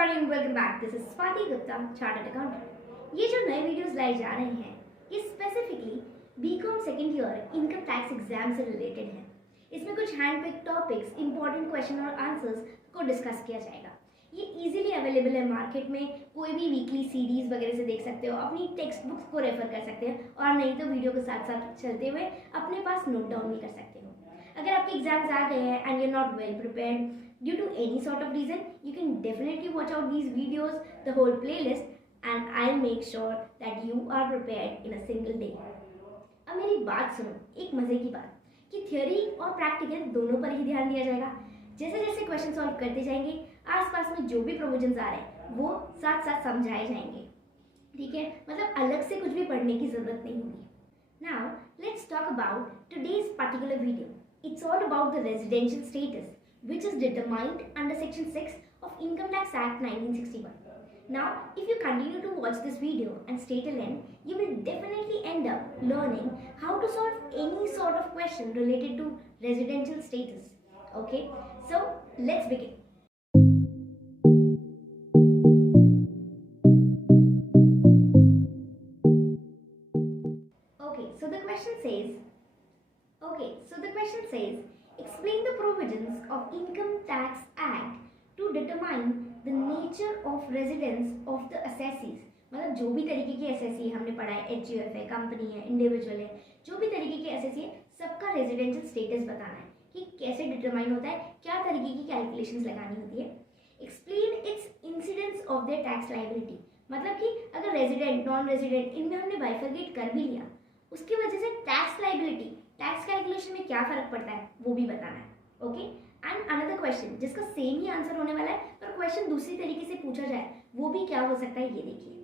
everybody and welcome back. This is Swati Gupta, Chartered Accountant. ये जो नए videos लाए जा रहे हैं ये specifically BCom second year income tax exam से रिलेटेड है। इसमें कुछ hand pick topics, important question और आंसर्स को डिस्कस किया जाएगा। ये इजीली अवेलेबल है मार्केट में, कोई भी वीकली सीरीज वगैरह से देख सकते हो, अपनी टेक्स्ट बुक्स को रेफर कर सकते हैं और नहीं तो वीडियो के साथ साथ चलते हुए अपने पास नोट डाउन भी कर सकते हो। अगर आपके एग्जाम्स आ गए हैं and you are not well prepared due to any sort of reason, you can definitely watch out these videos, the whole playlist, and I'll make sure that you are prepared in a single day. अब मेरी बात सुनो, एक मजे की बात कि theory और प्रैक्टिकल दोनों पर ही ध्यान दिया जाएगा। जैसे जैसे क्वेश्चन सॉल्व करते जाएंगे, आसपास में जो भी प्रोविजंस आ रहे हैं वो साथ साथ समझाए जाएंगे। ठीक है, मतलब अलग से कुछ भी पढ़ने की जरूरत नहीं होगी। Now let's talk about today's particular video. It's all about the residential status, which is determined under Section 6 of Income Tax Act 1961. Now, if you continue to watch this video and stay till end, you will definitely end up learning how to solve any sort of question related to residential status. Okay, so let's begin. The question says, explain the provisions of Income Tax Act to determine the nature of residence of the assessees. मतलब जो भी तरीके की SSC हमने पढ़ा है, HUF है, company है, इंडिविजुअल है, जो भी तरीके की एसएससी है, सबका रेजिडेंशियल स्टेटस बताना है कि कैसे डिटरमाइन होता है, क्या तरीके की कैलकुलेशंस लगानी होती है। Explain it's incidence of their tax liability, मतलब कि अगर रेजिडेंट, नॉन रेजिडेंट, इनमें हमने बाइफरकेट कर भी लिया, उसकी वजह से टैक्स लायबिलिटी, टैक्स कैलकुलेशन में क्या फर्क पड़ता है वो भी बताना है। ओके, एंड अनदर क्वेश्चन जिसका सेम ही आंसर होने वाला है पर क्वेश्चन दूसरी तरीके से पूछा जाए वो भी क्या हो सकता है, ये देखिए।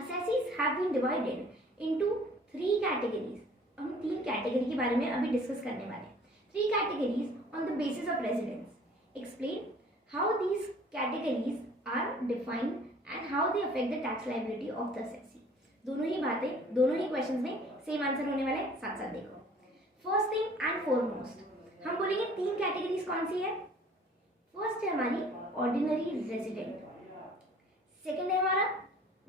Assessees have been divided into 3 categories. हम 3 कैटेगरी के बारे में अभी डिस्कस करने वाले हैं। 3 categories on the basis of residence. Explain how these categories are defined and how they affect the tax liability of the assessee. दोनों ही बातें, दोनों ही क्वेश्चंस में सेम आंसर होने वाले हैं, साथ साथ देखो। फर्स्ट थिंग एंड फॉरमोस्ट हम बोलेंगे 3 कैटेगरीज कौन सी है। फर्स्ट है हमारी ऑर्डिनरी रेजिडेंट, सेकंड है हमारा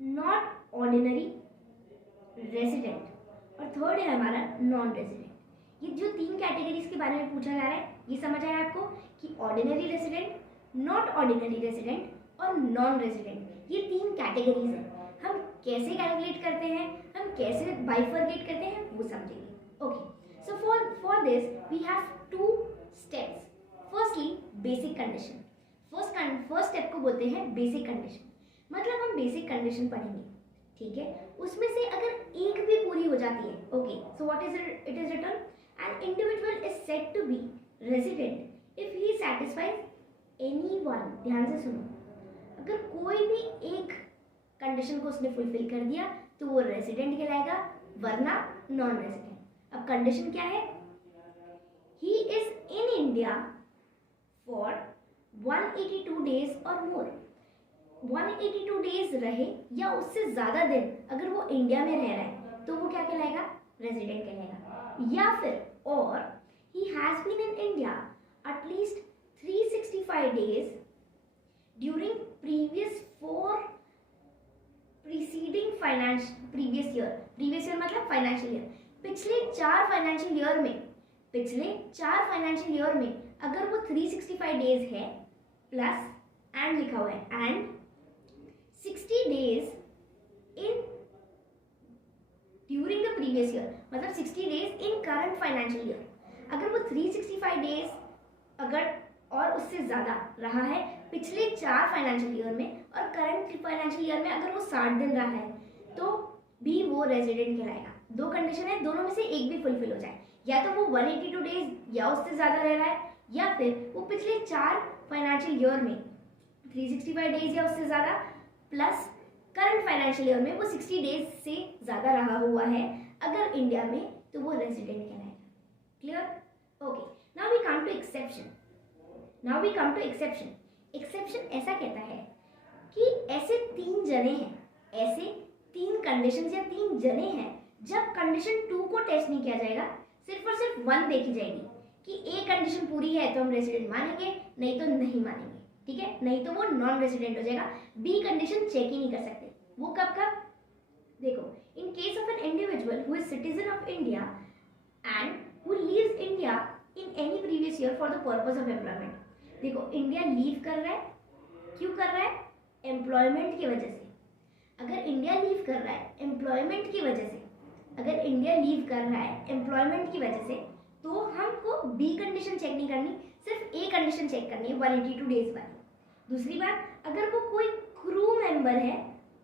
नॉट ऑर्डिनरी रेजिडेंट और थर्ड है हमारा नॉन रेजिडेंट। ये जो 3 कैटेगरीज के बारे में पूछा जा रहा है, ये समझ आया आपको कि ordinary resident, not ordinary resident और नॉन रेजिडेंट, ये 3 कैटेगरीज हैं। हम कैसे कैलकुलेट करते हैं, हम कैसे बाइफरकेट करते हैं वो समझेंगे। Okay, so for this we have 2 steps. Firstly, basic condition. first step को बोलते हैं basic condition, मतलब हम basic condition पढ़ेंगे। ठीक है, उसमें से अगर एक भी पूरी हो जाती है, okay, so what is it is written, an individual is said to be resident if he satisfies any one, ध्यान से सुनो, अगर कोई भी एक कंडीशन को उसने फुलफिल कर दिया तो वो रेजिडेंट कहलाएगा, वरना नॉन रेजिडेंट। अब कंडीशन क्या है, he is in India for 182 days और मोर, 182 डेज रहे या उससे ज्यादा दिन अगर वो इंडिया में रह रहा है तो वो क्या कहलाएगा, रेजिडेंट कहलाएगा। या फिर और he has been in India at least 365 days during previous year मतलब फाइनेंशियल ईयर, पिछले 4 फाइनेंशियल ईयर में अगर वो 365 डेज है प्लस एंड लिखा हुआ है and 60 days in during the previous year, मतलब 60 days in current financial year, अगर वो 365 डेज अगर और उससे ज्यादा रहा है पिछले 4 फाइनेंशियल ईयर में और करंट फाइनेंशियल ईयर में अगर वो 60 दिन रहा है तो भी वो रेजिडेंट कहलाएगा। 2 कंडीशन है, दोनों में से एक भी फुलफिल हो जाए, या तो वो 182 डेज या उससे ज्यादा रह रहा है या फिर वो पिछले 4 फाइनेंशियल ईयर में 365 डेज या उससे ज्यादा प्लस करंट फाइनेंशियल ईयर में वो 60 डेज से ज्यादा रहा हुआ है अगर इंडिया में, तो वो रेजिडेंट कहलाएगा। Clear? Okay, now we come to exception. Exception ऐसा कहता है कि ऐसे 3 जने हैं, ऐसे 3 कंडीशंस या 3 जने हैं जब कंडीशन 2 को टेस्ट नहीं किया जाएगा, सिर्फ और सिर्फ 1 देखी जाएगी कि एक कंडीशन पूरी है तो हम रेजिडेंट मानेंगे, नहीं तो नहीं मानेंगे। ठीक है, नहीं तो वो नॉन रेजिडेंट हो जाएगा, बी कंडीशन चेक ही नहीं कर सकते। वो कब कब, देखो, in case of an individual who is citizen of India and who leaves India in any previous year for the purpose of employment. देखो, इंडिया लीव कर रहा है, क्यों कर रहा है, एम्प्लॉयमेंट की वजह से। अगर इंडिया लीव कर रहा है एम्प्लॉयमेंट की वजह से, अगर इंडिया लीव कर रहा है एम्प्लॉयमेंट की वजह से, तो हमको बी कंडीशन चेक नहीं करनी, सिर्फ ए कंडीशन चेक करनी है 182 डेज वाली। दूसरी बात, अगर वो कोई क्रू मेंबर है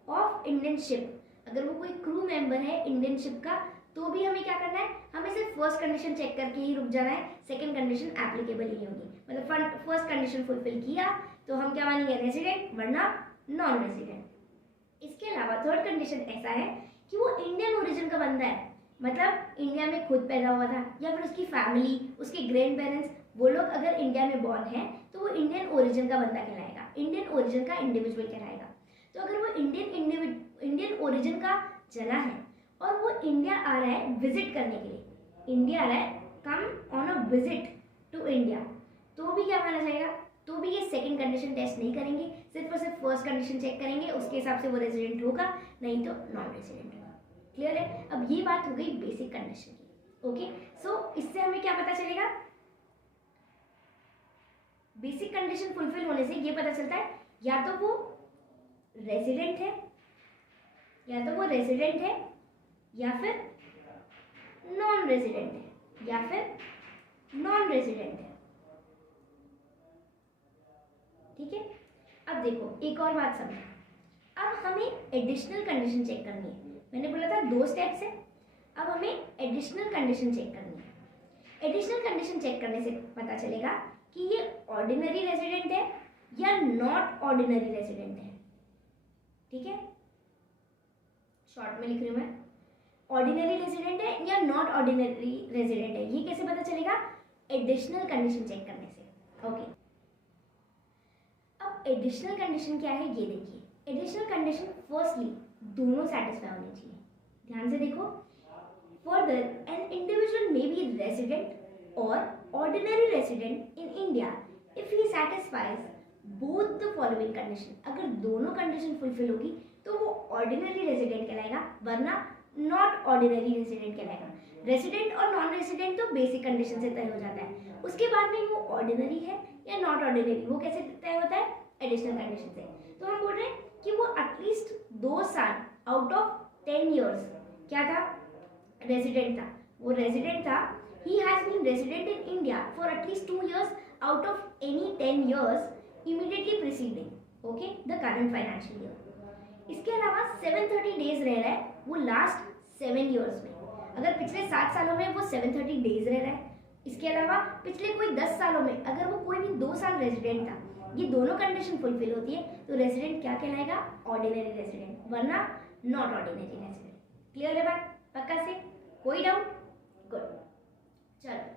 ऑफ इंडियन शिप, अगर वो कोई क्रू मेंबर है इंडियन शिप का, तो भी हमें क्या करना है, हमें सिर्फ फर्स्ट कंडीशन चेक करके ही रुक जाना है, सेकंड कंडीशन एप्लीकेबल ही नहीं होगी। मतलब फर्स्ट कंडीशन फुलफिल किया तो हम क्या मानेंगे, रेजिडेंट, वरना नॉन रेजिडेंट। इसके अलावा थर्ड कंडीशन ऐसा है कि वो इंडियन ओरिजिन का बंदा है, मतलब इंडिया में खुद पैदा हुआ था, या फिर उसकी फैमिली, उसके ग्रैंड पेरेंट्स, वो लोग अगर इंडिया में बॉर्न है तो वो इंडियन ओरिजिन का बंदा कहलाएगा, इंडियन ओरिजिन का इंडिविजुअल कहलाएगा। तो अगर वो इंडियन ओरिजिन का जना है और वो इंडिया आ रहा है विजिट करने के लिए, इंडिया आ रहा है, come on a visit to India, तो भी क्या माना जाएगा, तो भी ये सेकंड कंडीशन टेस्ट नहीं करेंगे, सिर्फ और सिर्फ फर्स्ट कंडीशन चेक करेंगे, उसके हिसाब से वो रेजिडेंट होगा, नहीं तो नॉन रेजिडेंट होगा। क्लियर है। अब ये बात हो गई बेसिक कंडीशन की। ओके, सो इससे हमें क्या पता चलेगा, बेसिक कंडीशन फुलफिल होने से ये पता चलता है या तो वो रेजिडेंट है, या तो वो रेजिडेंट है, या फिर नॉन रेजिडेंट है, या फिर नॉन रेजिडेंट है। ठीक है, अब देखो एक और बात समझो, अब हमें एडिशनल कंडीशन चेक करनी है। मैंने बोला था 2 स्टेप्स है, अब हमें एडिशनल कंडीशन चेक करनी है। एडिशनल कंडीशन चेक करने से पता चलेगा कि ये ऑर्डिनरी रेजिडेंट है या नॉट ऑर्डिनरी रेजिडेंट है। ठीक है, शॉर्ट में लिख रही हूं मैं, ऑर्डिनरी रेजिडेंट है या नॉट ऑर्डिनरी रेजिडेंट है, ये कैसे पता चलेगा, एडिशनल कंडीशन चेक करने से। ओके, अब एडिशनल कंडीशन क्या है ये देखिए। एडिशनल कंडीशन फर्स्टली दोनों सेटिस्फाई होने चाहिए, ध्यान से देखो। Further an individual may be resident और ordinary resident in India if he satisfies both the following condition. अगर दोनों कंडीशन फुलफिल होगी तो वो ऑर्डिनरी रेजिडेंट कहलाएगा, वरना नॉट ऑर्डिनरी रेजिडेंट कहलाएगा। रेजिडेंट और नॉन रेजिडेंट तो बेसिक कंडीशन से तय हो जाता है, उसके बाद में वो ऑर्डिनरी है या नॉट ऑर्डिनरी, वो कैसे तय होता है, एडिशनल कंडीशन से। तो हम बोल रहे हैं कि वो एटलीस्ट 2 साल आउट ऑफ 10 ईयर्स क्या था, रेजिडेंट था, वो रेजिडेंट था। He has been resident in India for at least 2 years out of any 10 years immediately preceding okay the current financial year. इसके अलावा 730 डेज रह रहा है वो लास्ट 7 years में। अगर पिछले 7 सालों में वो 730 डेज रह रहा है, इसके अलावा पिछले कोई 10 सालों में अगर वो कोई भी 2 साल रेजिडेंट था, ये दोनों कंडीशन फुलफिल होती है, तो रेजिडेंट क्या कहलाएगा, ऑर्डिनरी रेजिडेंट, वरना नॉट ऑर्डिनरी रेजिडेंट। क्लियर है बात, पक्का से, कोई डाउट, गुड। चलो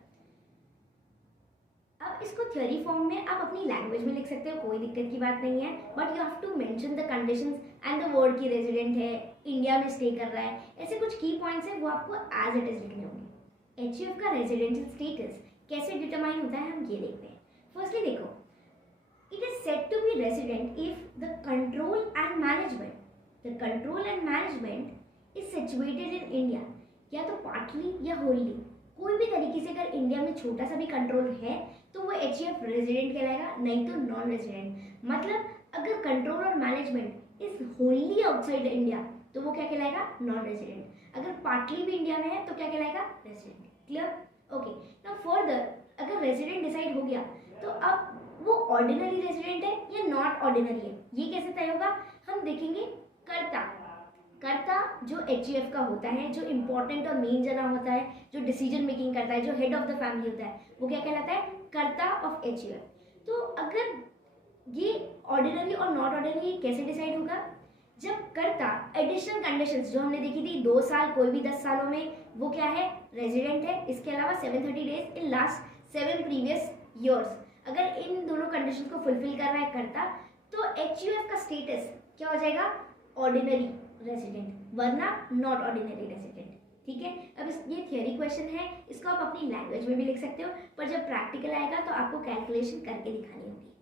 अब इसको थ्योरी फॉर्म में आप अपनी लैंग्वेज में लिख सकते हो, कोई दिक्कत की बात नहीं है, but you have to mention the conditions and the word की रेजिडेंट है, इंडिया में स्टे कर रहा है, ऐसे कुछ की पॉइंट्स हैं वो आपको एज इट इज लिखने होंगे। एचयूएफ का रेजिडेंशियल स्टेटस कैसे डिटरमाइन होता है हम ये देखते हैं। फर्स्टली देखो, it is said to be resident if the control and management is situated in India, या तो पार्टली या होलली, कोई भी तरीके से अगर इंडिया में छोटा सा भी कंट्रोल है तो वो एचईएफ रेजिडेंट कहलाएगा, नहीं तो नॉन रेजिडेंट। मतलब अगर कंट्रोल और मैनेजमेंट इज होलली आउटसाइड इंडिया तो वो क्या कहलाएगा, नॉन रेजिडेंट। अगर पार्टली भी इंडिया में है तो क्या कहलाएगा, resident. Clear, okay. Now further अगर रेजिडेंट डिसाइड हो गया तो अब वो ऑर्डिनरी रेजिडेंट है या नॉट ऑर्डिनरी है, ये कैसे तय होगा, हम देखेंगे। कर्ता जो एचईएफ का होता है, जो इंपॉर्टेंट और मेन जना होता है, जो डिसीजन मेकिंग करता है, जो हेड ऑफ द फैमिली होता है, वो क्या कहलाता है, कर्ता ऑफ एचईएफ। तो अगर ये ऑर्डिनरी और नॉट ऑर्डिनरी कैसे डिसाइड होगा, जब कर्ता एडिशनल कंडीशंस जो हमने देखी थी 2 साल कोई भी 10 सालों में, वो क्या है, रेजिडेंट है, इसके अलावा 730 days in last 7 previous years, अगर इन दोनों कंडीशन को फुलफिल कर रहा है कर्ता, तो एचयूएफ का स्टेटस क्या हो जाएगा, ऑर्डिनरी रेजिडेंट, वरना नॉट ऑर्डिनरी रेजिडेंट। ठीक है, अब ये थियरी क्वेश्चन है, इसको आप अपनी लैंग्वेज में भी लिख सकते हो, पर जब प्रैक्टिकल आएगा तो आपको कैलकुलेशन करके दिखानी होगी।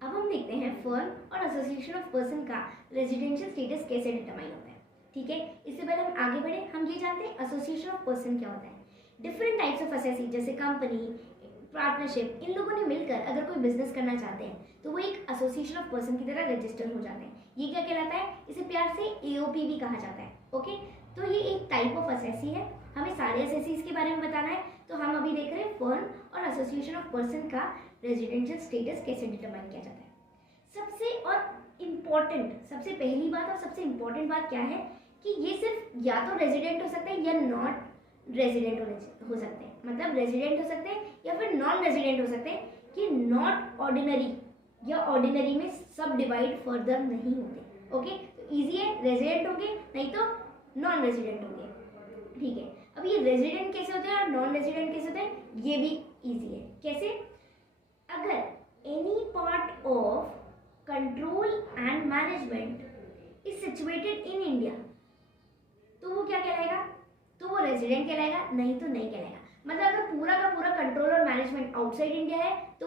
अब हम देखते हैं फर्म और एसोसिएशन ऑफ पर्सन का रेजिडेंशियल स्टेटस कैसे डिटरमाइन होता है। ठीक है, इससे पहले हम आगे बढ़े, हम ये जानते हैं एसोसिएशन ऑफ पर्सन क्या होता है। डिफरेंट टाइप्स ऑफ एसोसिएशन जैसे कंपनी, पार्टनरशिप, इन लोगों ने मिलकर अगर कोई बिजनेस करना चाहते हैं तो वो एक एसोसिएशन ऑफ पर्सन की तरह रजिस्टर हो जाते हैं। ये क्या कहलाता है? इसे प्यार से एओपी भी कहा जाता है। ओके, तो ये एक टाइप ऑफ एसएससी है। हमें सारे एसएससीज के बारे में बताना है, तो हम अभी देख रहे हैं फर्म और एसोसिएशन ऑफ पर्सन का रेजिडेंशियल स्टेटस कैसे डिटरमाइन किया जाता है। सबसे पहली बात और सबसे इंपॉर्टेंट बात क्या है कि ये सिर्फ या तो रेजिडेंट हो सकते हैं या नॉट रेजिडेंट हो सकते हैं। मतलब रेजिडेंट हो सकते हैं या फिर नॉन रेजिडेंट हो सकते हैं, कि नॉट ऑर्डिनरी या ऑर्डिनरी में सब डिवाइड फर्दर नहीं होते। ओके, तो इजी है, रेजिडेंट होंगे नहीं तो नॉन रेजिडेंट होंगे। ठीक है, अब ये रेजिडेंट कैसे होते हैं और नॉन रेजिडेंट कैसे होते हैं, ये भी इजी है। कैसे? अगर any part of control and management is situated in India तो वो क्या कहलाएगा? तो वो रेजिडेंट कहलाएगा, नहीं तो नहीं कहलाएगा। मतलब अगर पूरा का पूरा कंट्रोल और मैनेजमेंट आउटसाइड इंडिया है तो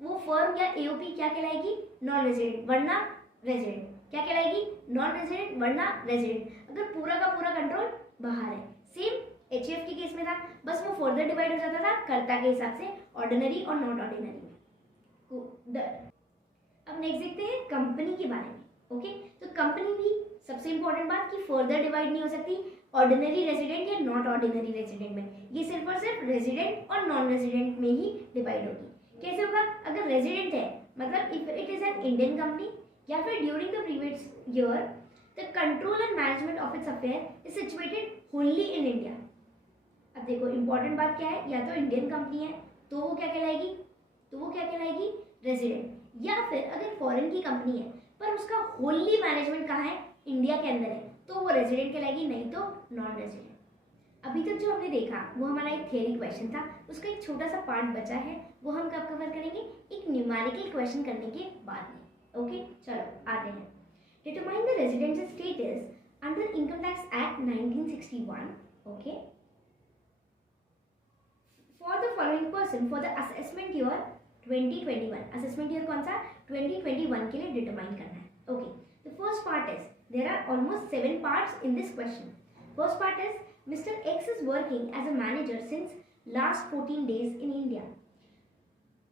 वो फर्म या एओपी क्या कहलाएगी? नॉन रेजिडेंट, वरना रेजिडेंट। क्या कहलाएगी? नॉन रेजिडेंट वरना रेजिडेंट। अगर पूरा का पूरा कंट्रोल बाहर है, सेम एचएफ के केस में था, बस वो फर्दर डिवाइड हो जाता था कर्ता के हिसाब से, ऑर्डिनरी और नॉट ऑर्डिनरी में। अब नेक्स्ट देखते हैं कंपनी के बारे में। ओके, तो कंपनी भी सबसे इंपॉर्टेंट बात कि फर्दर डिवाइड नहीं हो सकती ऑर्डिनरी रेजिडेंट या नॉट ऑर्डिनरी रेजिडेंट में, ये सिर्फ और सिर्फ रेजिडेंट और नॉन रेजिडेंट में ही डिवाइड होगी। कैसे होगा? अगर रेजिडेंट है मतलब if it is an Indian company या फिर during the previous year the control and management of its affair is situated होनली in India. अब देखो इंपॉर्टेंट बात क्या है, या तो इंडियन कंपनी है तो वो क्या कहलाएगी? रेजिडेंट। या फिर अगर फॉरेन की कंपनी है पर उसका होनली मैनेजमेंट कहाँ है? इंडिया के अंदर है, तो वो रेजिडेंट कहलाएगी, नहीं तो नॉन रेजिडेंट। अभी तक जो हमने देखा वो हमारा एक थियरी क्वेश्चन था, उसका एक छोटा सा पार्ट बचा है, वो हम कब कवर करेंगे? एक न्यूमेरिकल क्वेश्चन करने के बाद में। ओके, चलो आते हैं। Determine the residential status under income tax act 1961। Okay, for the following person for the assessment year 2021। Assessment year कौन सा? 2021 के लिए डिटरमाइन करना है। Okay, the first part is, there are almost 7 parts in this question. First part is Mr. X is working as a manager since last 14 days in India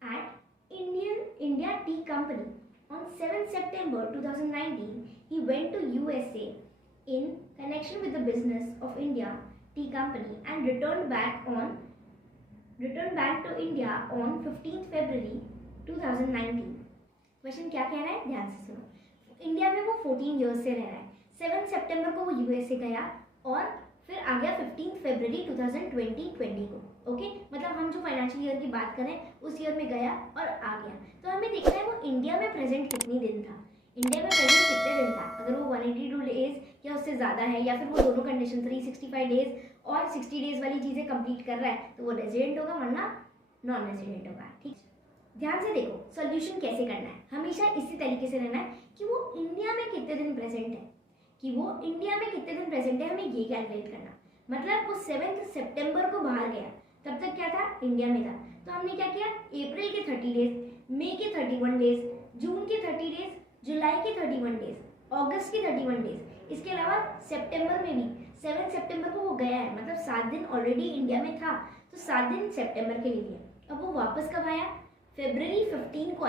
at India Tea Company. On 7th September 2019, he went to USA in connection with the business of India Tea Company and returned back to India on 15th February 2019. Question क्या कह रहा है? ध्यान से सुनो। India में वो 14 years से रह रहा है, 7 सितंबर को वो यूएसए गया और फिर आ गया 15 फरवरी 2020 को। ओके, मतलब हम जो फाइनेंशियल ईयर की बात करें उस ईयर में गया और आ गया। तो हमें देखना है वो इंडिया में प्रेजेंट कितनी दिन था, इंडिया में प्रेजेंट कितने दिन था। अगर वो 182 डेज या उससे ज़्यादा है, या फिर वो दोनों कंडीशन 365 डेज और 60 डेज वाली चीज़ें कंप्लीट कर रहा है, तो वो रेजिडेंट होगा, वरना नॉन रेजिडेंट होगा। ठीक, ध्यान से देखो सॉल्यूशन कैसे करना है। हमेशा इसी तरीके से रहना है कि वो इंडिया में कितने दिन प्रेजेंट है, हमें ये कैलकुलेट करना। मतलब वो 7 सितंबर को बाहर गया, तब तक क्या था? इंडिया में था। तो हमने क्या किया? अप्रैल के 30 डेज, मई के 31 डेज, जून के 30 डेज, जुलाई के 31 डेज, अगस्त के 31 डेज। इसके अलावा सितंबर में भी 7 सितंबर को वो गया है, मतलब 7 दिन ऑलरेडी इंडिया में था, तो 7 दिन सितंबर के लिए। अब वो वापस कब आया? फरवरी 15 को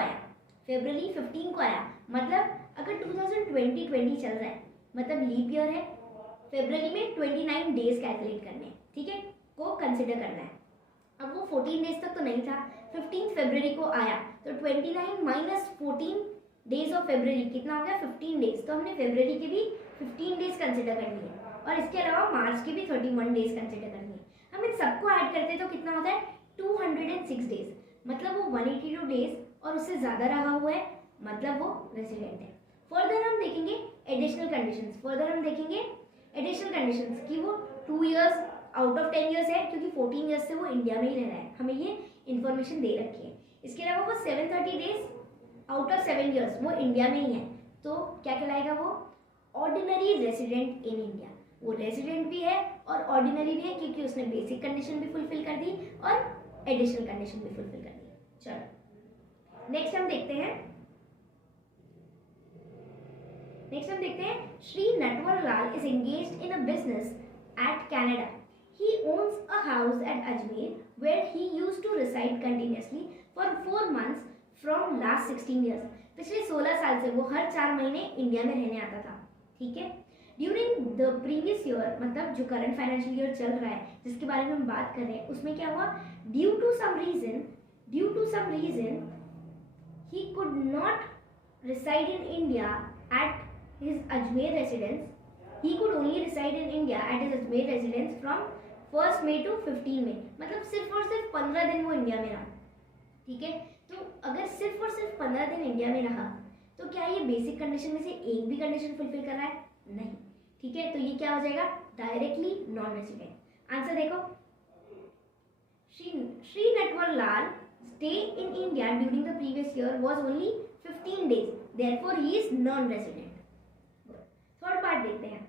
आया। मतलब अगर 2020 चल रहा है, मतलब लीप ईयर है, फरवरी में 29 डेज कैलकुलेट करने हैं, ठीक है, को कंसिडर करना है। अब वो 14 डेज तक तो नहीं था, 15 फरवरी को आया, तो 29 माइनस 14 डेज ऑफ फरवरी कितना हो गया? 15 डेज। तो हमने फरवरी के भी 15 डेज कंसिडर करनी है और इसके अलावा मार्च के भी 31 डेज कंसिडर करनी है। हम इन सबको ऐड करते हैं तो कितना होता है? 206 डेज। मतलब वो 182 डेज और उससे ज़्यादा रहा हुआ है, मतलब वो रेजिडेंट है। फर्दर हम देखेंगे एडिशनल कंडीशंस कि वो 2 इयर्स आउट ऑफ 10 इयर्स है, क्योंकि 14 इयर्स से वो इंडिया में ही रह रहा है, हमें ये इन्फॉर्मेशन दे रखी है। इसके अलावा वो 730 डेज आउट ऑफ 7 इयर्स वो इंडिया में ही है, तो क्या कहलाएगा? वो ऑर्डिनरी रेजिडेंट इन इंडिया। वो रेजिडेंट भी है और ऑर्डिनरी भी है, क्योंकि उसने बेसिक कंडीशन भी फुलफिल कर दी और एडिशनल कंडीशन भी फुलफिल कर दी। चलो नेक्स्ट हम देखते हैं नेक्स्ट हम देखते हैं Shri Natwar Lal is engaged in a business at Canada. He owns a house at Ajmer where he used to reside continuously for 4 months from last 16 years. पिछले 16 साल से वो हर 4 महीने इंडिया में रहने आता था. ठीक है. ड्यूरिंग द प्रीवियस ईयर, मतलब जो करंट फाइनेंशियल ईयर चल रहा है जिसके बारे में हम बात कर रहे हैं, उसमें क्या हुआ, due to some reason he could not reside in India at his Ajmer residence. He could only reside in India at his Ajmer residence from 1 मई to 15 मई. मतलब सिर्फ और सिर्फ 15 दिन वो इंडिया में रहा. ठीक है. तो अगर सिर्फ और सिर्फ 15 दिन इंडिया में रहा तो क्या ये बेसिक कंडीशन में से एक भी कंडीशन फुलफिल कर रहा है? नहीं. ठीक है. तो ये क्या हो जाएगा, डायरेक्टली नॉन रेजिडेंट. आंसर देखो, श्री नटवर लाल stay in India during the previous year was only 15 days. Therefore, he is non-resident. Third part देखते हैं.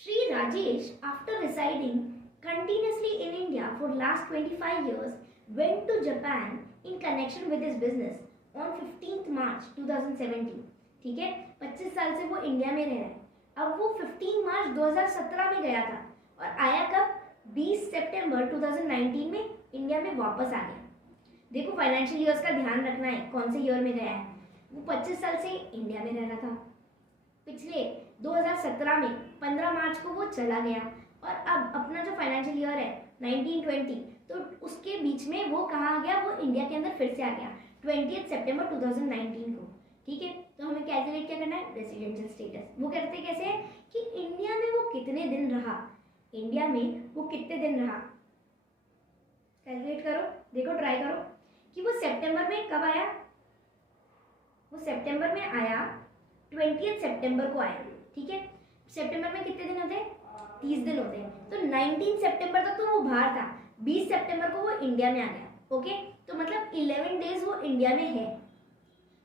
Shri Rajesh, after residing continuously in India for last 25 years, went to Japan in connection with his business on 15th March 2017. ठीक है. 25 साल से वो India में रह रहा है. अब वो 15 मार्च 2017 में गया था और आया कब, 20 सितंबर 2019 में इंडिया में वापस आ गया. देखो फाइनेंशियल ईयर्स का ध्यान रखना है, कौन से ईयर में गया है. वो 25 साल से इंडिया में रह रहा था. पिछले 2017 में 15 मार्च को वो चला गया और अब अपना जो फाइनेंशियल ईयर है 1920, तो उसके बीच में वो कहाँ आ गया, वो इंडिया के अंदर फिर से आ गया 20 सितंबर 2019 को. ठीक है. तो हमें कैलकुलेट क्या करना है, रेसिडेंशियल स्टेटस. वो कहते कैसे है कि इंडिया में वो कितने दिन रहा, इंडिया में वो कितने दिन रहा. कैलकुलेट करो, देखो ट्राई करो कि वो सितंबर में कब आया. वो सितंबर में आया 20 सितंबर को आया. ठीक है. सितंबर में कितने दिन होते हैं, 30 दिन होते हैं. तो 19 सितंबर तक तो वो बाहर था, 20 सितंबर को वो इंडिया में आ गया. ओके. तो मतलब 11 डेज वो इंडिया में है.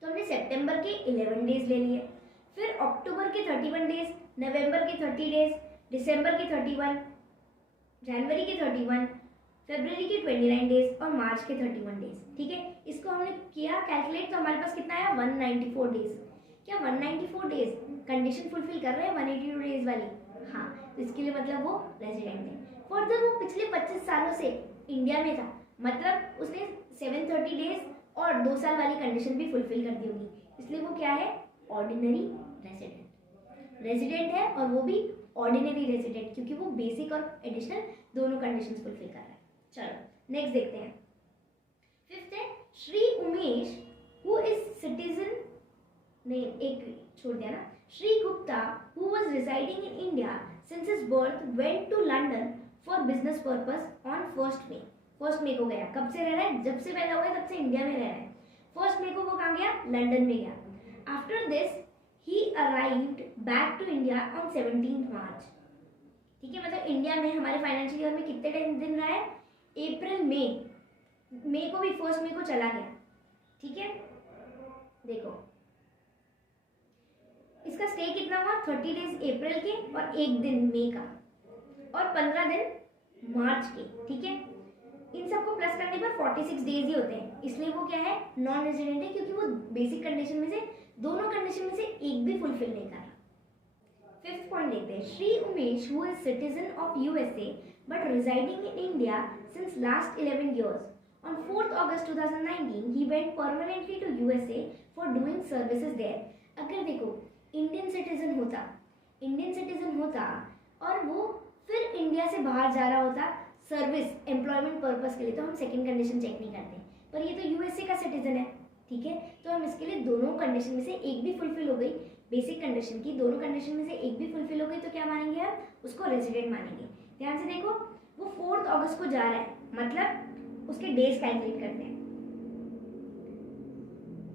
तो हमने सितंबर के 11 डेज ले लिए, फिर अक्टूबर के 31 डेज, नवंबर के 30 डेज, दिसंबर के 31, जनवरी के 31, फरवरी के 29 डेज और मार्च के 31 डेज. ठीक है. इसको हमने किया कैलकुलेट, तो हमारे पास कितना आया, 194 डेज. क्या 194 डेज कंडीशन फुलफिल कर रहे हैं 182 डेज वाली? हाँ. तो इसके लिए मतलब वो रेजिडेंट है. फर्दर वो पिछले 25 सालों से इंडिया में था, मतलब उसने 730 डेज और 2 साल वाली कंडीशन भी फुलफिल कर दी होगी. इसलिए वो क्या है, ऑर्डिनरी रेजिडेंट. रेजिडेंट है और वो भी ऑर्डिनरी रेजिडेंट, क्योंकि वो बेसिक और एडिशनल दोनों कंडीशंस फुलफिल कर रहा है. चलो नेक्स्ट देखते हैं. फिफ्थ है Shri Umesh who is citizen, नहीं एक छोड़ दिया ना, Shri Gupta who was residing in India since his birth went to London for business purpose on 1 मई को गया. कब से रह रहा है, जब से पैदा हुआ है तब से इंडिया में रह रहा है. 1 मई को वो कहाँ गया, लंदन में गया. After this he arrived back to India on 17 March. ठीक है. मतलब इंडिया में हमारे फाइनेंशियल ईयर में कितने दिन रहा है, अप्रैल मई को भी 1 मई को चला गया. ठीक है. देखो इसका स्टे कितना हुआ, 30 डेज अप्रैल के और 1 दिन मई का और 15 दिन मार्च के. ठीक है. इन सबको प्लस करने पर 46 डेज ही होते हैं. इसलिए वो क्या है, नॉन रेजिडेंट है, क्योंकि वो बेसिक कंडीशन में से, दोनों कंडीशन में से एक भी फुलफिल नहीं कर रहा. फिफ्थ पॉइंट देखते हैं. Shri Umesh who is citizen of USA but residing in India since last 11 years. On 4th August 2019, he went permanently to USA for doing services there. अगर देखो इंडियन सिटीजन होता और वो फिर इंडिया से बाहर जा रहा होता सर्विस एम्प्लॉयमेंट पर्पस के लिए, तो हम सेकंड कंडीशन चेक नहीं करते. पर ये तो यूएसए का सिटीजन है. ठीक है. तो हम इसके लिए दोनों कंडीशन में से एक भी फुलफिल हो गई, बेसिक कंडीशन की दोनों कंडीशन में से एक भी फुलफिल हो गई, तो क्या मानेंगे हम, उसको रेजिडेंट मानेंगे. ध्यान से देखो, वो 4 अगस्त को जा रहा है, मतलब उसके डेज कैलकुलेट करते हैं.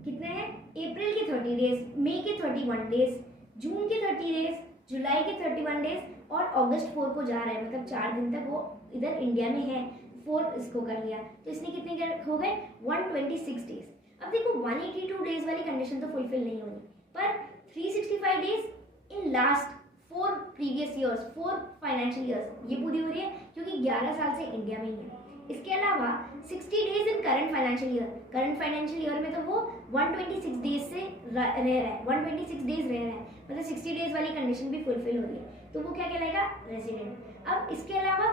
कितने हैं, अप्रैल के 30 डेज, मई के 31 डेज, जून के 30 डेज, जुलाई के 31 डेज और अगस्त 4 को जा रहा है, मतलब 4 दिन तक वो इधर इंडिया में है. 4 इसको कर लिया, तो इसने कितने हो गए, 126 डेज. अब देखो 182 डेज वाली कंडीशन तो फुलफिल नहीं होनी, पर 365 days in last 4 previous years, 4 financial years, ये पूरी हो रही है क्योंकि 11 साल से इंडिया में ही है. इसके अलावा 60 days in current financial year, current financial year में तो वो 126 डेज से रह रहा है, 126 डेज रह रहा है, मतलब 60 डेज वाली कंडीशन भी फुलफिल हो रही है, तो वो क्या कहलाएगा, रेजिडेंट। अब इसके अलावा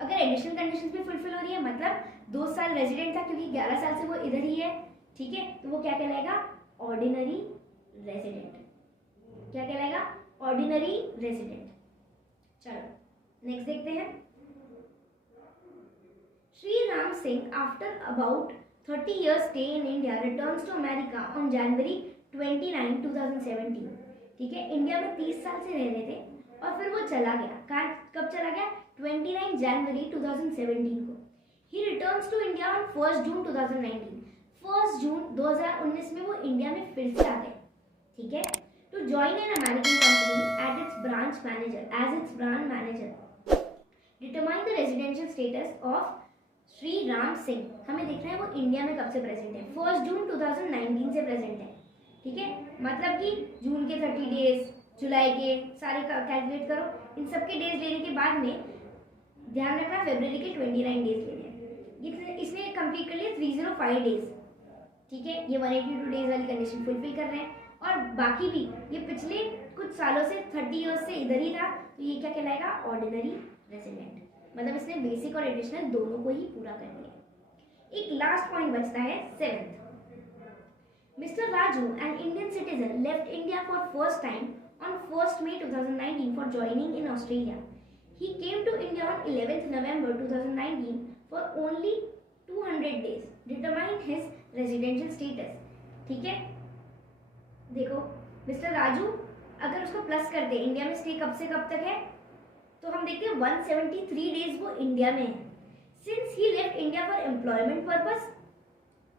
अगर एडिशनल कंडीशन भी फुलफिल हो रही है, मतलब 2 साल रेजिडेंट था क्योंकि 11 साल से वो इधर ही है, ठीक है, तो वो क्या कहलाएगा, ऑर्डिनरी रेजिडेंट। क्या कहलाएगा, ऑर्डिनरी रेजिडेंट। चलो नेक्स्ट देखते हैं। Sri Ram Singh, after about 30 years stay in India, returns to America on January 29, 2017। ठीक है, इंडिया में 30 साल से रह रहे थे और फिर वो चला गया, कब चला गया, 29 जनवरी 2017 को। He returns to India on 1 जून 2019। 1 जून 2019 में वो इंडिया में फिर से आ गए, ठीक है, to join an American company at its branch manager, as its branch manager, determine the residential status of Shri Ram Singh. हमें दिख रहा है वो इंडिया में कब से प्रेजेंट है, 1 जून 2019 से प्रेजेंट है, ठीक है, मतलब कि जून के 30 डेज, जुलाई के सारे कैलकुलेट करो, इन सब के डेज लेने के बाद में ध्यान रखना फरवरी के 29 डेज लेने हैं, इसने कंप्लीट कर लिया 305 डेज, ठीक है, ये 182 डेज वाली कंडीशन फुलफिल कर रहे हैं, और बाकी भी ये पिछले कुछ सालों से 30 ईयर्स से इधर ही था, तो ये क्या कहलाएगा, ऑर्डिनरी रेजिडेंट, मतलब इसने बेसिक और एडिशनल दोनों को ही पूरा कर लिया। एक लास्ट पॉइंट बचता है 7th। Mister Raju, an Indian citizen, left India for first time on 1 May 2019 for joining in Australia. He came to India on 11 November 2019 for only 200 days. Determine his residential status. ठीक है, देखो mister Raju, अगर उसको plus कर दे, India में stay कब से कब तक है, तो हम देखते हैं 173 डेज वो इंडिया में है। Since he left India for employment purpose,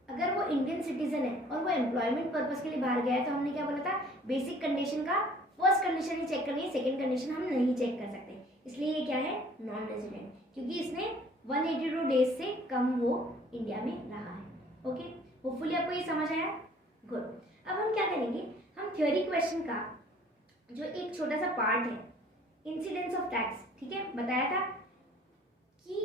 अगर वो इंडियन सिटीजन है और वो एम्प्लॉयमेंट पर्पस के लिए बाहर गया है, तो हमने क्या बोला था, बेसिक कंडीशन का फर्स्ट कंडीशन ही चेक करनी है, सेकंड कंडीशन हम नहीं चेक कर सकते, इसलिए ये क्या है, नॉन रेजिडेंट, क्योंकि इसने 182 डेज से कम वो इंडिया में रहा है। ओके, होपफुली आपको ये समझ आया, गुड। अब हम क्या करेंगे, हम थ्योरी क्वेश्चन का जो एक छोटा सा पार्ट है, इंसिडेंस ऑफ टैक्स, ठीक है, बताया था कि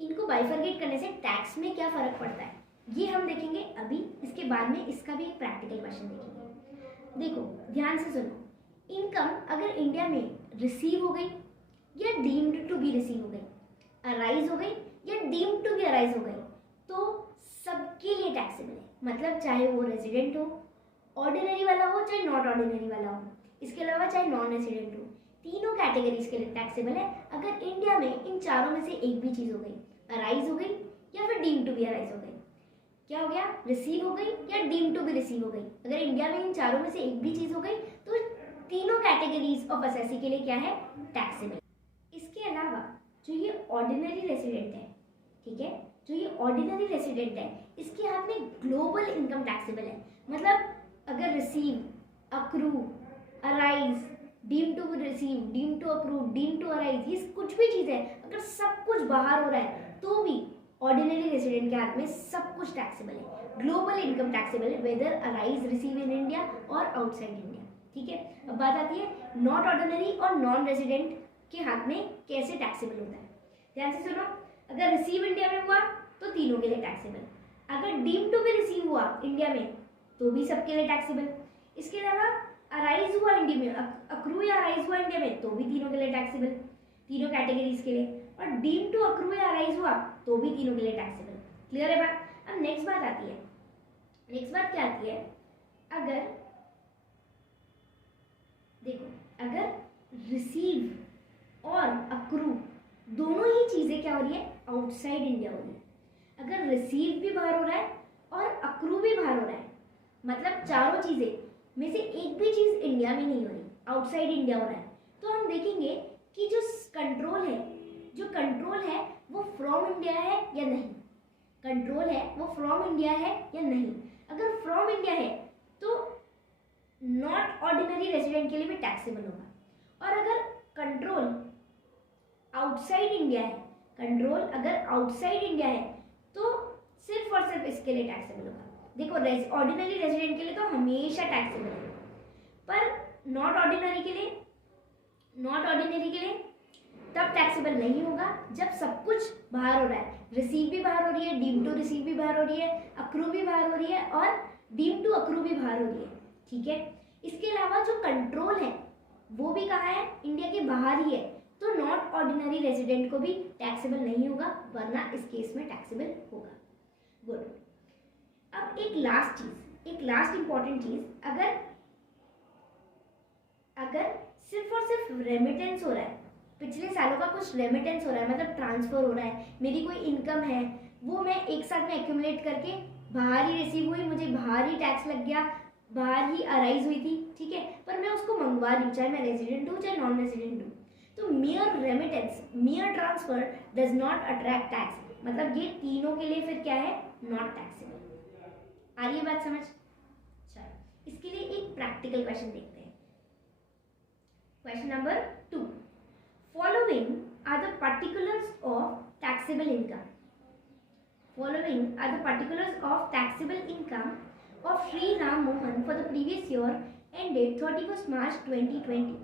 इनको बाइफरगेट करने से टैक्स में क्या फर्क पड़ता है, ये हम देखेंगे अभी। इसके बाद में इसका भी एक प्रैक्टिकल क्वेश्चन देखेंगे। देखो ध्यान से सुनो, इनकम अगर इंडिया में रिसीव हो गई या डीम्ड टू बी रिसीव हो गई, अराइज हो गई या डीम्ड टू बी अराइज हो गई, तो सबके लिए टैक्सेबल है, मतलब चाहे वो रेजिडेंट हो, ऑर्डिनरी वाला हो, चाहे नॉट ऑर्डिनरी वाला हो, इसके अलावा चाहे नॉन रेजिडेंट हो, तीनों कैटेगरीज के लिए टैक्सेबल है। अगर इंडिया में इन चारों में से एक भी चीज हो गई, अराइज हो गई या फिर डीम टू बी अराइज हो गई, क्या हो गया, रिसीव हो गई या डीम टू बी रिसीव हो गई, अगर इंडिया में इन चारों में से एक भी चीज हो गई, तो तीनों कैटेगरीज ऑफ असेसी के लिए क्या है, टैक्सेबल। इसके अलावा जो ये ऑर्डिनरी रेसिडेंट है, ठीक है, जो ये ऑर्डिनरी रेसिडेंट है, इसके हाथ में ग्लोबल इनकम टैक्सेबल है, मतलब अगर receive, accrue, arise, deem to receive, deem to accrue, deem to arise, ये कुछ भी चीज है, अगर सब कुछ बाहर हो रहा है तो भी ऑर्डिनरी रेसिडेंट के हाथ में सब कुछ टैक्सेबल है, ग्लोबल इनकम टैक्सेबल है, whether arise, receive in India और आउटसाइड इंडिया। ठीक है, अब बात आती है नॉट ऑर्डिनरी और नॉन रेसिडेंट के हाथ में कैसे टैक्सेबल होता है। ध्यान से सुनो, अगर रिसीव इंडिया में हुआ तो तीनों के लिए टैक्सेबल, अगर डीम टू भी रिसीव हुआ इंडिया में तो भी सबके लिए टैक्सेबल, इसके अलावा अराइज हुआ इंडिया में, अक्रू या अराइज हुआ इंडिया में तो भी तीनों के लिए टैक्सेबल, तीनों कैटेगरीज के लिए, और डीम टू अक्रू या अराइज हुआ तो भी तीनों के लिए टैक्सेबल। क्लियर है बात। अब नेक्स्ट बात आती है, नेक्स्ट बात क्या आती है, अगर देखो अगर रिसीव और अक्रू दोनों ही चीजें क्या हो रही है, आउटसाइड इंडिया हो रही है, अगर रिसीव भी बाहर हो रहा है और अक्रू भी बाहर हो रहा है, मतलब चारों चीजें में से एक भी चीज इंडिया में नहीं हो रही, आउटसाइड इंडिया हो रहा है, तो हम देखेंगे कि जो कंट्रोल है, जो कंट्रोल है वो फ्रॉम इंडिया है या नहीं, कंट्रोल है वो फ्रॉम इंडिया है या नहीं। अगर फ्रॉम इंडिया है तो नॉट ऑर्डिनरी रेजिडेंट के लिए भी टैक्सेबल होगा, और अगर कंट्रोल आउटसाइड इंडिया है, कंट्रोल अगर आउटसाइड इंडिया है तो सिर्फ और सिर्फ इसके लिए टैक्सेबल होगा। देखो ऑर्डिनरी रेजिडेंट के लिए तो हमेशा टैक्सेबल है, पर नॉट ऑर्डिनरी के लिए, नॉट ऑर्डिनरी के लिए तब टैक्सेबल नहीं होगा जब सब कुछ बाहर हो रहा है, रिसीव भी बाहर हो रही है, डीम टू रिसीव भी बाहर हो रही है, अक्रू भी बाहर हो रही है और डीम टू अक्रू भी बाहर हो रही है। ठीक है, इसके अलावा जो कंट्रोल है वो भी कहाँ है, इंडिया के बाहर ही है, तो नॉट ऑर्डिनरी रेजिडेंट को भी टैक्सेबल नहीं होगा, वरना इस केस में टैक्सेबल होगा। गुड। अब एक लास्ट इंपॉर्टेंट चीज, अगर सिर्फ और सिर्फ रेमिटेंस हो रहा है, पिछले सालों का कुछ रेमिटेंस हो रहा है, मतलब ट्रांसफर हो रहा है, मेरी कोई इनकम है वो मैं एक साथ में एक्यूमुलेट करके बाहर ही रिसीव हुई, मुझे बाहर ही टैक्स लग गया, बाहर ही अराइज हुई थी, ठीक है, पर मैं उसको मंगवा रही हूँ, चाहे मैं रेजिडेंट हूँ चाहे नॉन रेजिडेंट हूँ, तो मियर remittance, मियर transfer does not attract tax, मतलब ये तीनों के लिए फिर क्या है, नॉट टैक्सेबल। आ रही है बात समझ? चलो इसके लिए एक प्रैक्टिकल क्वेश्चन देखते हैं। Question number 2, following are the particulars of taxable income. Following are the particulars of taxable income of Sri Ram Mohan for the previous year ended 31st March 2020.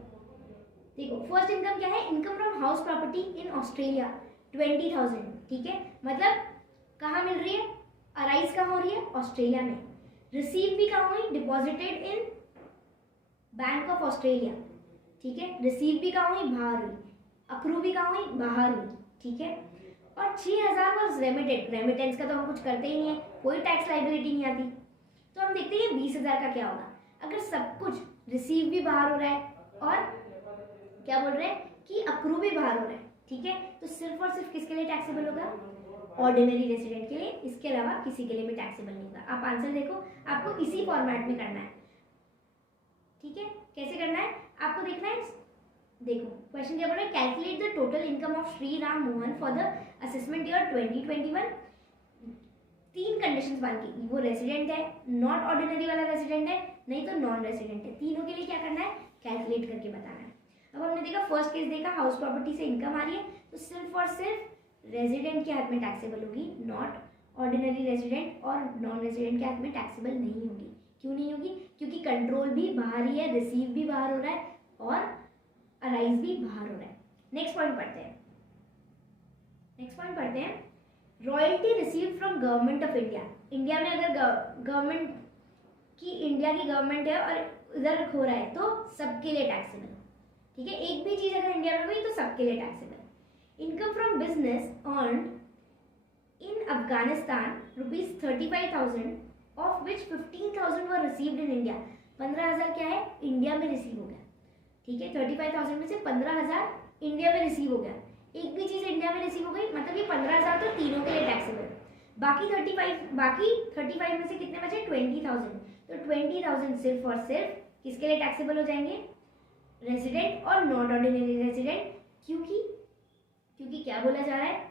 देखो फर्स्ट इनकम क्या है, income from house property in Australia 20,000, ठीक है, मतलब कहाँ मिल रही है, arise कहाँ हो रही है, ऑस्ट्रेलिया में, रिसीव भी कहाँ हुई, deposited in bank of Australia, ठीक है, रिसीव भी कहाँ हुई, बाहर हुई, अक्रू भी कहाँ हुई, बाहर हुई, ठीक है, और 6,000 वॉज रेमिटेड, रेमिटेंस का तो हम कुछ करते ही नहीं है, कोई टैक्स लाइबिलिटी नहीं आती, तो हम देखते हैं 20,000 का क्या होगा। अगर सब कुछ रिसीव भी बाहर हो रहा है और क्या बोल रहे हैं कि अक्रू भी बाहर हो रहा है, ठीक है, तो सिर्फ और सिर्फ किसके लिए टैक्सेबल होगा, ऑर्डिनरी रेजिडेंट के लिए, इसके अलावा किसी के लिए भी टैक्सेबल नहीं होगा। आप आंसर देखो, आपको इसी फॉर्मेट में करना है, ठीक है, कैसे करना है आपको देखना है, देखो क्वेश्चन क्या बोल रहा है, calculate the total income of Shri Ram Mohan for the assessment year 2021। तीन कंडीशंस मान की, वो रेजिडेंट है, नॉट ऑर्डिनरी वाला रेजिडेंट है, नहीं तो नॉन रेजिडेंट है, तीनों के लिए क्या करना है, कैलकुलेट करके बताना है। अब हमने देखा फर्स्ट केस देखा, हाउस प्रॉपर्टी से इनकम आ रही है, तो सिर्फ और सिर्फ रेजिडेंट के हाथ में टैक्सेबल होगी, नॉट ऑर्डिनरी रेजिडेंट और नॉन रेजिडेंट के हाथ में टैक्सेबल नहीं होगी। क्यों नहीं होगी, क्योंकि कंट्रोल भी बाहर ही है, रिसीव भी बाहर हो रहा है और अराइज भी बाहर हो रहा है। नेक्स्ट पॉइंट पढ़ते हैं, royalty receive from government of India. India में अगर गवर्नमेंट की, इंडिया की गवर्नमेंट है और इधर हो रहा है तो सबके लिए टैक्सेबल, ठीक है, एक भी चीज अगर इंडिया में हुई तो सबके लिए taxable. Income from business earned in Afghanistan ₹35,000 of which 15,000 were received in India. 15,000 क्या है, इंडिया में रिसीव हो गया, ठीक है, 35,000 में से 15,000 इंडिया में रिसीव हो गया, एक भी चीज इंडिया में रिसीव हो गई, मतलब ये 15,000 तो तीनों के लिए टैक्सेबल। बाकी 35 में से कितने बचे, 20,000, तो 20,000 सिर्फ और सिर्फ किसके लिए टैक्सेबल हो जाएंगे, रेजिडेंट और नॉट ऑर्डिनरी रेजिडेंट। क्योंकि क्या बोला जा रहा है,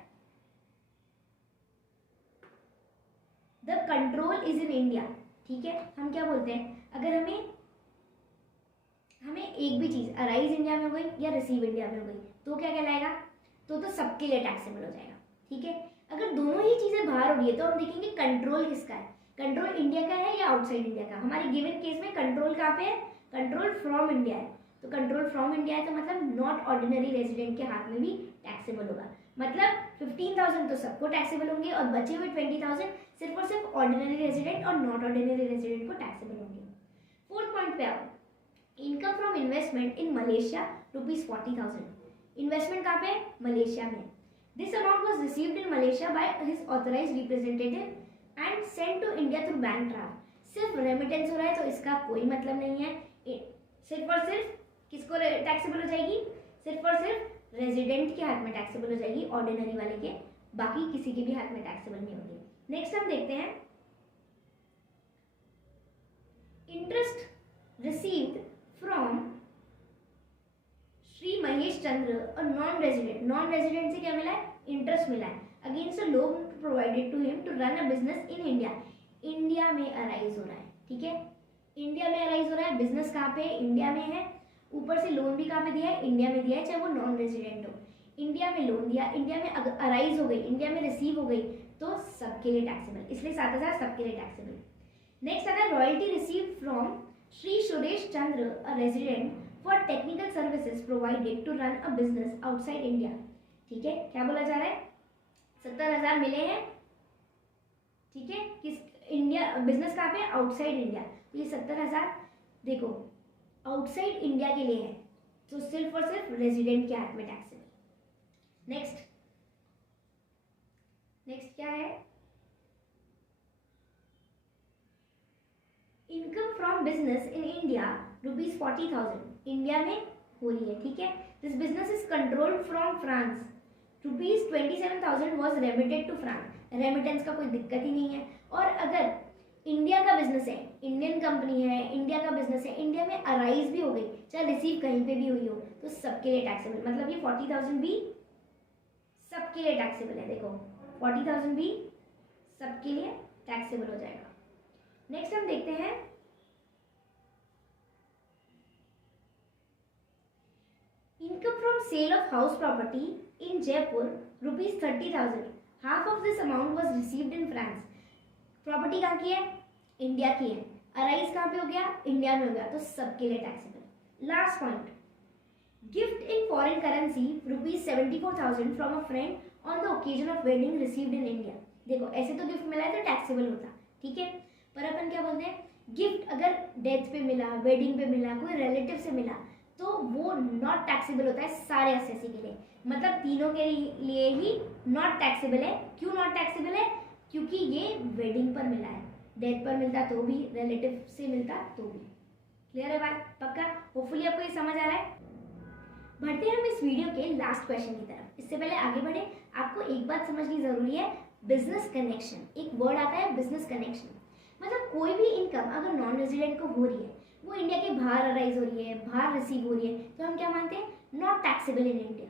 the control is in India, ठीक है, हम क्या बोलते हैं, अगर हमें एक भी चीज अराइज इंडिया में हो गई या रिसीव इंडिया में हो गई तो क्या कहलाएगा, तो सबके लिए टैक्सेबल हो जाएगा, ठीक है। अगर दोनों ही चीजें बाहर हो रही है तो हम देखेंगे कंट्रोल किसका है, कंट्रोल इंडिया का है या आउटसाइड इंडिया का। हमारे गिवन केस में कंट्रोल कहाँ पे है, कंट्रोल फ्रॉम इंडिया है, तो कंट्रोल फ्रॉम इंडिया है तो मतलब नॉट ऑर्डिनरी रेजिडेंट के हाथ में भी टैक्सेबल होगा, मतलब 15,000 तो सबको टैक्सेबल होंगे और बचे हुए 20,000 सिर्फ और सिर्फ ऑर्डिनरी रेजिडेंट और नॉट ऑर्डिनरी रेजिडेंट को टैक्सेबल होंगे। फोर्थ पॉइंट पे आओ, income from investment in Malaysia ₹40,000। Investment कहाँ पे, मलेशिया में। This amount was received in Malaysia by his authorised representative and sent to India through bank transfer. सिर्फ remittance हो रहा है तो इसका कोई मतलब नहीं है, सिर्फ और सिर्फ किसको टैक्सेबल हो जाएगी, सिर्फ और सिर्फ रेजिडेंट के हाथ में टैक्सेबल हो जाएगी, ऑर्डिनरी वाले के, बाकी किसी के भी हाथ में टैक्सेबल नहीं होगी। नेक्स्ट हम देखते हैं interest received from Shri Mahesh Chandra और नॉन रेजिडेंट से क्या मिला है, इंटरेस्ट मिला है against a loan provided to him to run a business in India में अराइज हो रहा है, ठीक है, इंडिया में अराइज हो रहा है, बिजनेस कहाँ पे, इंडिया में है, ऊपर से लोन भी कहाँ पे दिया है, इंडिया में दिया है, चाहे वो नॉन रेजिडेंट हो, इंडिया में लोन दिया, इंडिया में अराइज हो गई, इंडिया में रिसीव हो गई, तो सबके लिए टैक्सेबल, इसलिए 7,000 सबके लिए टैक्सेबल। नेक्स्ट आता है royalty receive from Shri Suresh Chandra a resident for technical services provided to run a business outside India, ठीक है, क्या बोला जा रहा है, 70,000 मिले हैं, ठीक है। किस इंडिया बिजनेस कहाँ पे, आउटसाइड इंडिया। तो ये 70,000 देखो आउटसाइड इंडिया के लिए है, तो सिर्फ और सिर्फ रेजिडेंट के हाथ में टैक्सेबल। नेक्स्ट क्या है, income from business in India ₹40,000 India में हो रही है, ठीक है। This business is controlled from France, ₹27,000 was remitted to France. Remittance का कोई दिक्कत ही नहीं है। और अगर इंडिया का बिजनेस है, इंडियन कंपनी है, इंडिया का बिजनेस है, इंडिया में अराइज भी हो गई, चाहे रिसीव कहीं पे भी हुई हो, तो सबके लिए टैक्सेबल। मतलब ये 40,000 भी सबके लिए टैक्सेबल है। देखो 40,000 भी सबके लिए टैक्सेबल हो जाएगा। नेक्स्ट हम देखते हैं income from sale of house property in Jaipur ₹30,000, half of this amount was received in France. Property कहाँ की है, इंडिया की है। अराइज कहाँ पे हो गया, इंडिया में हो गया, तो सबके लिए taxable. Last point, gift in foreign currency ₹74,000 from a friend on the occasion of wedding received in India. देखो ऐसे तो गिफ्ट मिला है तो टैक्सेबल होता, ठीक है। पर अपन क्या बोलते हैं, गिफ्ट अगर डेथ पे मिला, वेडिंग पे मिला, कोई रिलेटिव से मिला, तो वो नॉट टैक्सेबल होता है सारे एसएससी के लिए। मतलब तीनों के लिए ही नॉट टैक्सेबल है। क्यों नॉट टैक्सेबल है, क्योंकि ये वेडिंग पर मिला है, डेथ पर मिलता तो भी, रिलेटिव से मिलता तो भी। क्लियर है बात, पक्का। होपफुली आपको ये समझ आ रहा है। बढ़ते हैं हम इस वीडियो के लास्ट क्वेश्चन की तरफ। इससे पहले आगे बढ़े, आपको एक बात समझनी जरूरी है, बिजनेस कनेक्शन। एक वर्ड आता है बिजनेस कनेक्शन, मतलब कोई भी इनकम अगर नॉन रेजिडेंट को हो रही है, वो इंडिया के बाहर अराइज हो रही है, बाहर रिसीव हो रही है, तो हम क्या मानते हैं, नॉट टैक्सेबल इन इंडिया।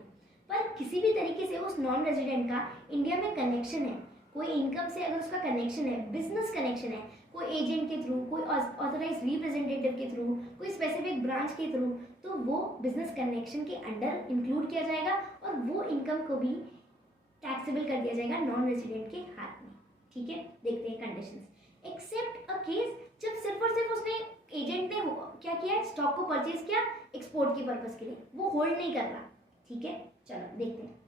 पर किसी भी तरीके से उस नॉन रेजिडेंट का इंडिया में कनेक्शन है, कोई इनकम से अगर उसका कनेक्शन है, बिजनेस कनेक्शन है, कोई एजेंट के थ्रू, कोई ऑथराइज रिप्रेजेंटेटिव के थ्रू, कोई स्पेसिफिक ब्रांच के थ्रू, तो वो बिजनेस कनेक्शन के अंडर इंक्लूड किया जाएगा और वो इनकम को भी टैक्सेबल कर दिया जाएगा नॉन रेजिडेंट के हाथ में, ठीक है। देखते हैं कंडीशंस। एक्सेप्ट अ केस जब सिर्फ और सिर्फ उसने एजेंट ने क्या किया, स्टॉक को परचेज किया एक्सपोर्ट के पर्पस के लिए, वो होल्ड नहीं कर रहा, ठीक है। चलो देखते हैं।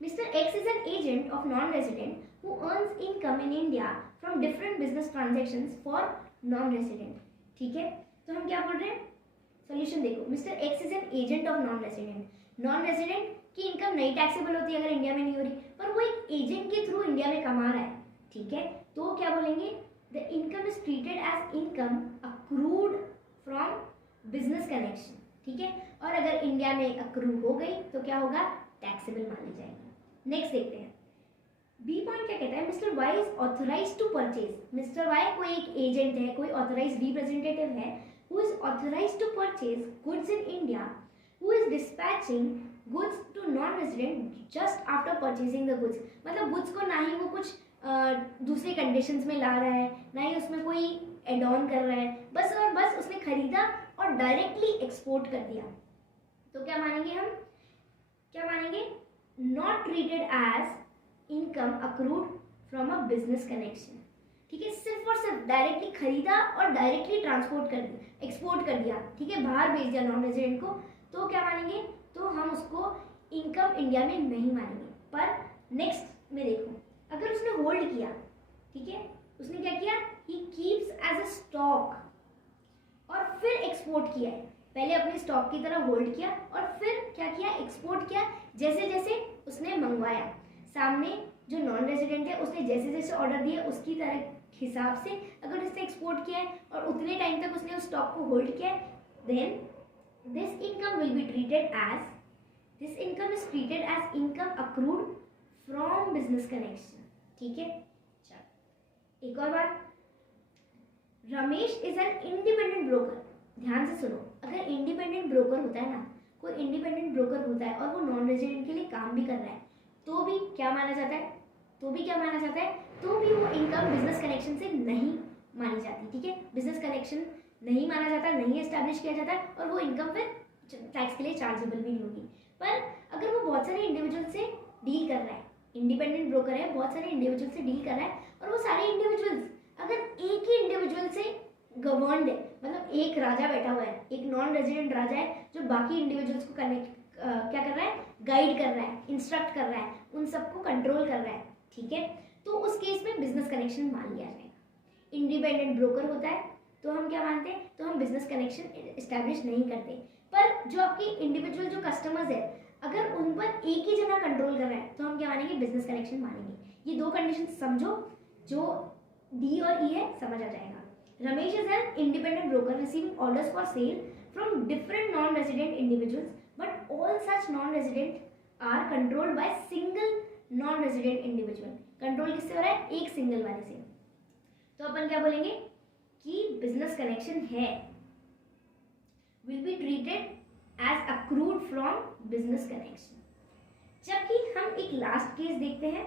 Mr. X is an agent of non-resident who earns income in India from different business transactions for non-resident, ठीक है। तो हम क्या बोल रहे हैं, सोल्यूशन देखो। Mister x is an agent of non resident. Non resident की इनकम नहीं टैक्सेबल होती अगर इंडिया में नहीं हो रही, पर वो एक एजेंट के थ्रू इंडिया में कमा रहा है, ठीक है। तो क्या बोलेंगे, the income is treated as income accrued from business connection, ठीक है। और अगर इंडिया में अक्रू हो गई तो क्या होगा, टैक्सेबल मानी जाएगी। नेक्स्ट देखते हैं, बी पॉइंट क्या कहता है, Mister Y is authorised to purchase. Mister Y कोई एक एजेंट है, कोई ऑथराइज्ड रिप्रेजेंटेटिव है, who is authorized to purchase goods in India, who is dispatching goods to non-resident just after purchasing the goods। मतलब goods को ना ही वो कुछ दूसरे कंडीशंस में ला रहा है, ना ही उसमें कोई एड ऑन कर रहा है, बस और बस उसने खरीदा और डायरेक्टली एक्सपोर्ट कर दिया, तो क्या मानेंगे हम, क्या मानेंगे, not treated as income accrued from a business connection, ठीक है। सिर्फ और सिर्फ डायरेक्टली खरीदा और डायरेक्टली ट्रांसपोर्ट कर दिया, एक्सपोर्ट कर दिया, ठीक है, बाहर भेज दिया नॉन रेजिडेंट को, तो क्या मानेंगे, तो हम उसको इनकम इंडिया में नहीं मानेंगे। पर नेक्स्ट में देखो, अगर उसने होल्ड किया, ठीक है, उसने क्या किया, he keeps as a stock और फिर एक्सपोर्ट किया है, पहले अपने स्टॉक की तरह होल्ड किया और फिर क्या किया, एक्सपोर्ट किया, जैसे जैसे उसने मंगवाया, सामने जो नॉन रेजिडेंट है उसने जैसे जैसे ऑर्डर दिए उसकी तरह हिसाब से अगर उसने एक्सपोर्ट किया है और उतने टाइम तक उसने उस स्टॉक को होल्ड किया है, then this income will be treated as, this income is treated as income accrued from business connection, ठीक है। चलो एक और बात, Ramesh is an independent broker. ध्यान से सुनो, अगर इंडिपेंडेंट ब्रोकर होता है ना, कोई इंडिपेंडेंट ब्रोकर होता है और वो नॉन रेजिडेंट के लिए काम भी कर रहा है, तो भी क्या माना जाता है, तो भी क्या माना जाता है, तो भी वो इनकम बिजनेस कनेक्शन से नहीं मानी जाती, ठीक है। बिजनेस कनेक्शन नहीं माना जाता, नहीं एस्टैब्लिश किया जाता है और वो इनकम फिर टैक्स के लिए चार्जेबल भी नहीं होगी। पर अगर वो बहुत सारे इंडिविजुअल से डील कर रहा है, इंडिपेंडेंट ब्रोकर है, बहुत सारे इंडिविजुअल से डील कर रहा है और वो सारे इंडिविजुअल्स अगर एक ही इंडिविजुअल से गवर्नड है, मतलब एक राजा बैठा हुआ है, एक नॉन रेजिडेंट राजा है जो बाकी इंडिविजुअल्स को कनेक्ट क्या कर रहा है, गाइड कर रहा है, इंस्ट्रक्ट कर रहा है, उन सबको कंट्रोल कर रहा है, ठीक है, तो उस केस में बिजनेस कनेक्शन मान लिया जाएगा। इंडिपेंडेंट ब्रोकर होता है तो हम क्या मानते हैं, तो हम बिजनेस कनेक्शन इस्टेब्लिश नहीं करते। पर जो आपके इंडिविजुअल जो कस्टमर्स है, अगर उन पर एक ही जना कंट्रोल कर रहा है तो हम क्या मानेंगे, बिजनेस कनेक्शन मानेंगे। ये दो कंडीशन समझो, जो डी और ई है समझ आ जाएगा। Ramesh is an independent broker receiving orders for sale from different non resident individuals, but all such non resident are controlled by single non resident individual. Control किससे हो रहा है, एक सिंगल वाले से। तो अपन क्या बोलेंगे कि बिजनेस कनेक्शन है, will be treated as accrued from business connection. जबकि हम एक लास्ट केस देखते हैं,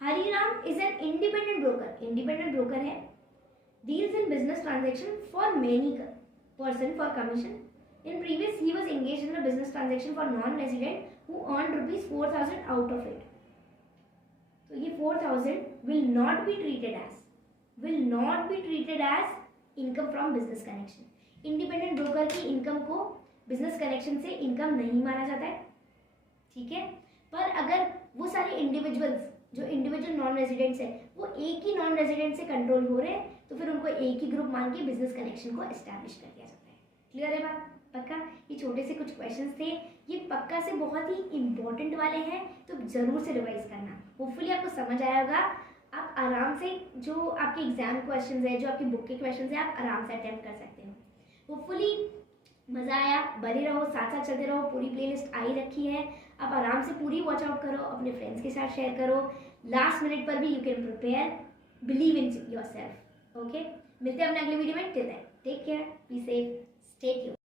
Hariram is an independent broker, independent broker है, deals in business transaction for many person for commission. In previous he was engaged in a business transaction for non resident who earn ₹4,000 out of it. तो ये 4,000 will not be treated as income from business connection। Independent broker की income को business connection से income नहीं माना जाता है, ठीक है। पर अगर वो सारे इंडिविजुअल्स जो इंडिविजुअल नॉन रेजिडेंट्स है वो एक ही नॉन रेजिडेंट से कंट्रोल हो रहे हैं तो फिर उनको एक ही ग्रुप मान के बिजनेस कनेक्शन को एस्टैब्लिश कर दिया जाता है। क्लियर है बात? पक्का? ये छोटे से कुछ क्वेश्चंस थे, ये पक्का से बहुत ही इंपॉर्टेंट वाले हैं, तो जरूर से रिवाइज करना। होपफुली आपको समझ आया होगा। आप आराम से जो आपके एग्जाम क्वेश्चंस है, जो आपकी बुक के क्वेश्चंस है, आप आराम से अटेम्प्ट कर सकते हो। होपफुली मज़ा आया, बने रहो, साथ साथ चलते रहो। पूरी प्लेलिस्ट आई रखी है, आप आराम से पूरी वॉच आउट करो, अपने फ्रेंड्स के साथ शेयर करो। लास्ट मिनट पर भी you can prepare, believe in yourself. Okay, मिलते हैं अपने अगले वीडियो में। Till then take care, be safe, stay tuned.